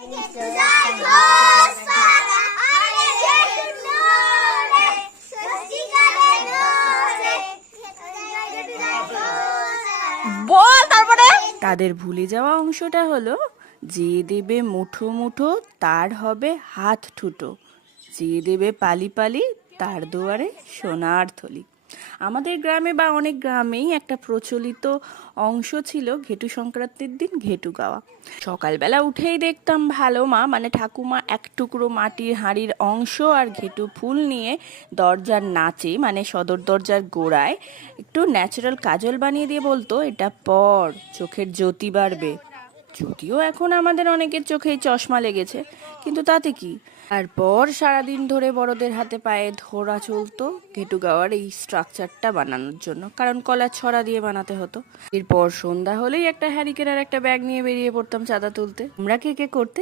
বল তারপরে। তাদের ভুলে যাওয়া অংশটা হলো, যে দেবে মুঠো মুঠো তার হবে হাত ঠুটো, যে দেবে পালি পালি তার দুয়ারে সোনার থলি। আমাদের গ্রামে বা অনেক গ্রামেই একটা প্রচলিত অংশ ছিল ঘেটু সংক্রান্তির দিন ঘেটু গাওয়া। সকালবেলা উঠেই দেখতাম ভালো মা মানে ঠাকুমা এক টুকরো মাটির হাঁড়ির অংশ আর ঘেটু ফুল নিয়ে দরজার নাচে মানে সদর দরজার গোড়ায় একটু ন্যাচারাল কাজল বানিয়ে দিয়ে বলতো, এটা পর চোখের জ্যোতি বাড়বে। যদিও এখন আমাদের অনেকের চোখেই চশমা লেগেছে, কিন্তু তাতে কি। তারপর সারাদিন ধরে বড়দের হাতে পায়ে ধরা চলতো ঘেটু গাওয়ার এই স্ট্রাকচারটা বানানোর জন্য, কারণ কলার ছড়া দিয়ে বানাতে হতো। এরপর সন্ধ্যা হলেই একটা হ্যারিকেন আর একটা ব্যাগ নিয়ে বেরিয়ে পড়তাম চাঁদা তুলতে। আমরা কে কে করতে